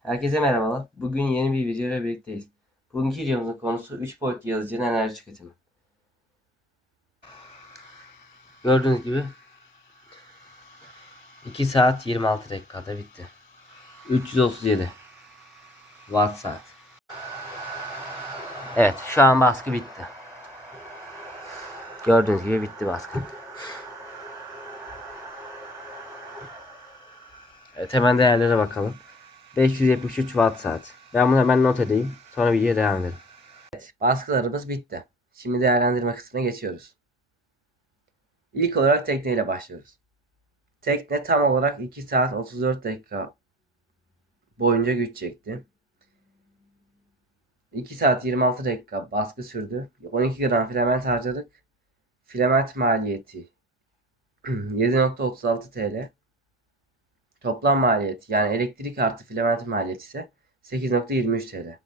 Herkese merhabalar. Bugün yeni bir videoyla birlikteyiz. Bugünkü videomuzun konusu 3 boyutlu yazıcının enerji tüketimi. Gördüğünüz gibi 2 saat 26 dakikada bitti. 337 watt saat. Evet şu an baskı bitti. Gördüğünüz gibi bitti baskı. Evet hemen değerlere bakalım. 573 watt saat. Ben bunu hemen not edeyim. Sonra videoya devam edelim. Evet, baskılarımız bitti. Şimdi değerlendirme kısmına geçiyoruz. İlk olarak tekne ile başlıyoruz. Tekne tam olarak 2 saat 34 dakika boyunca güç çekti. 2 saat 26 dakika baskı sürdü. 12 gram filament harcadık. Filament maliyeti 7.36 TL. Toplam maliyet yani elektrik artı filament maliyeti ise 8.23 TL.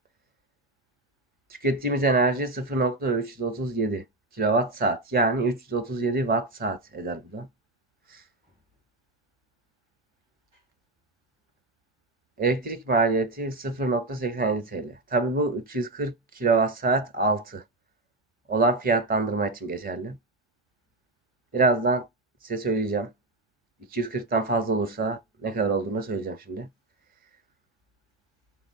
Tükettiğimiz enerji 0.337 kWh saat yani 337 watt saat eder bu da. Elektrik maliyeti 0.87 TL. Tabi bu 240 kWh saat altı olan fiyatlandırma için geçerli. Birazdan size söyleyeceğim. 240'tan fazla olursa ne kadar olduğunu söyleyeceğim şimdi.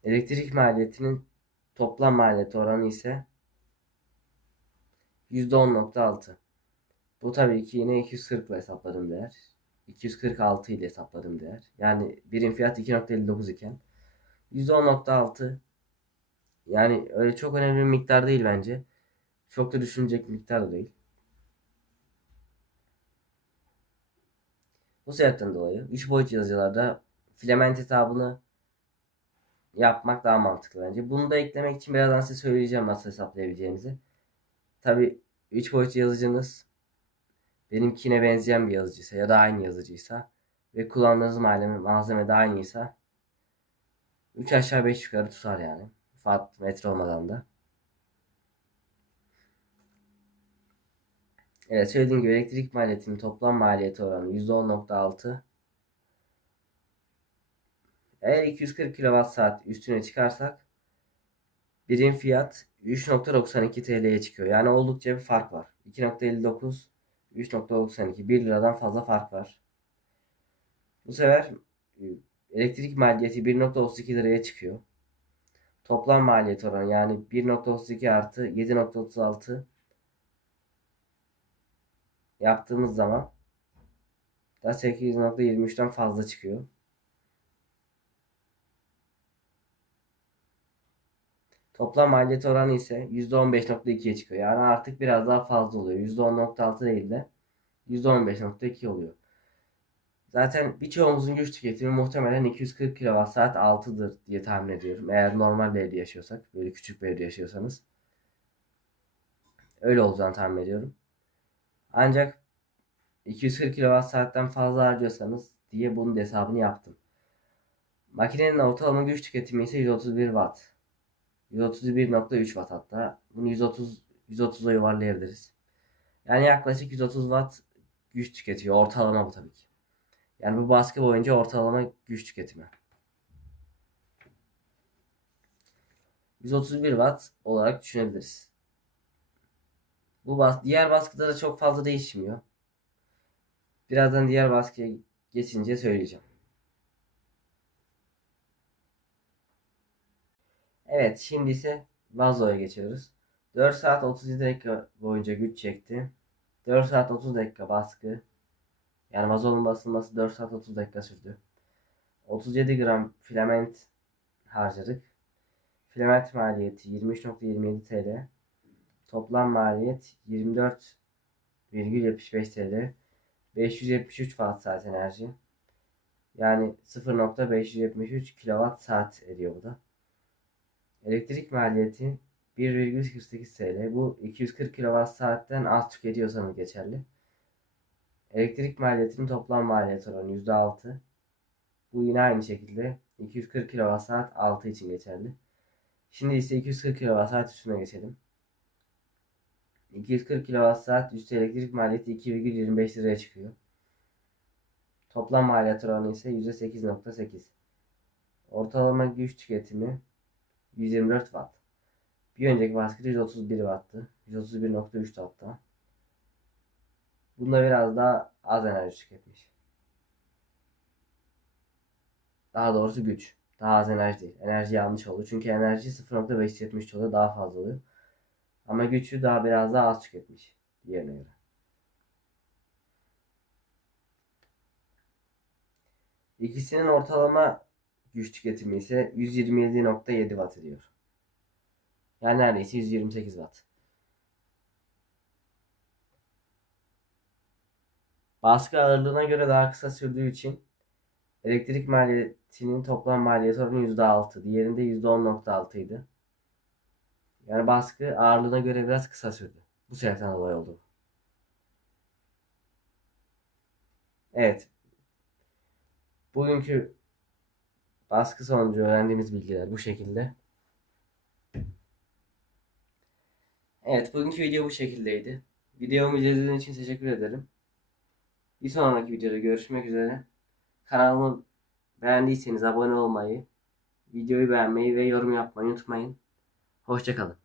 Elektrik maliyetinin toplam maliyeti oranı ise %10.6. Bu tabii ki yine 240 ile hesapladığım değer. 246 ile hesapladığım değer. Yani birim fiyat 2.59 iken %10.6 yani öyle çok önemli bir miktar değil bence. Çok da düşünecek bir miktar da değil. Bu sebepten dolayı 3 boyut yazıcılarda filament hesabını yapmak daha mantıklı bence. Bunu da eklemek için birazdan size söyleyeceğim nasıl hesaplayabileceğinizi. Tabi 3 boyut yazıcınız benimkine benzeyen bir yazıcıysa ya da aynı yazıcıysa ve kullandığınız malzeme, malzeme de aynıysa 3 aşağı 5 yukarı tutar yani. Fat metre olmadan da. Evet söylediğim gibi elektrik maliyetinin toplam maliyeti oranı %10.6. Eğer 240 kWh üstüne çıkarsak birim fiyat 3.92 TL'ye çıkıyor. Yani oldukça bir fark var. 2.59 3.92 1 liradan fazla fark var. Bu sefer e, elektrik maliyeti 1.32 liraya çıkıyor. Toplam maliyet oranı yani 1.32 artı 7.36 yaptığımız zaman da 8.23'ten fazla çıkıyor. Toplam maliyet oranı ise %15.2'ye çıkıyor. Yani artık biraz daha fazla oluyor. %10.6 değil de %15.2 oluyor. Zaten birçoğumuzun güç tüketimi muhtemelen 240 kWh 6'dır diye tahmin ediyorum. Eğer normal bir evde yaşıyorsak, böyle küçük bir evde yaşıyorsanız. Öyle olacağını tahmin ediyorum. Ancak 240 kWh'den fazla harcıyorsanız diye bunun hesabını yaptım. Makinenin ortalama güç tüketimi ise 131 Watt. 131.3 Watt hatta. Bunu 130 130'a yuvarlayabiliriz. Yani yaklaşık 130 Watt güç tüketiyor. Ortalama bu tabii ki. Yani bu baskı boyunca ortalama güç tüketimi. 131 Watt olarak düşünebiliriz. Bu bas diğer baskıda da çok fazla değişmiyor. Birazdan diğer baskıya geçince söyleyeceğim. Evet şimdi ise vazoya geçiyoruz. 4 saat 37 dakika boyunca güç çekti. 4 saat 30 dakika baskı. Yani vazonun basılması 4 saat 30 dakika sürdü. 37 gram filament harcadık. Filament maliyeti 23.27 TL. Toplam maliyet 24,75 TL. 573 watt saat enerji. Yani 0.573 kilowatt saat ediyor bu da. Elektrik maliyeti 1,48 TL. Bu 240 kWh saatten az tüketiyorsanız geçerli. Elektrik maliyetinin toplam maliyet oranı %6. Bu yine aynı şekilde 240 kWh saat 6 için geçerli. Şimdi ise 240 kWh üstüne geçelim. 240 kWh üstü elektrik maliyeti 2,25 liraya çıkıyor. Toplam maliyet oranı ise %8.8. Ortalama güç tüketimi 124 Watt. Bir önceki baskıda 131 Watt'tı. 131.3 hatta. Bunda biraz daha az enerji tüketmiş. Daha doğrusu güç. Daha az enerji değil. Enerji yanlış oldu. Çünkü enerji 0.573 oluyor. Daha fazla oluyor. Ama gücü daha biraz daha az tüketmiş. Diğerine göre. İkisinin ortalama güç tüketimi ise 127.7 Watt ediyor. Yani neredeyse 128 Watt. Baskı ağırlığına göre daha kısa sürdüğü için elektrik maliyetinin toplam maliyet oranı %6. Diğerinde %10.6 idi. Yani baskı ağırlığına göre biraz kısa sürdü. Bu sebepten dolayı oldu. Evet. Bugünkü baskı sonucu öğrendiğimiz bilgiler bu şekilde. Evet, bugünkü video bu şekildeydi. Videomu izlediğiniz için teşekkür ederim. Bir sonraki videoda görüşmek üzere. Kanalımı beğendiyseniz abone olmayı, videoyu beğenmeyi ve yorum yapmayı unutmayın. Hoşçakalın.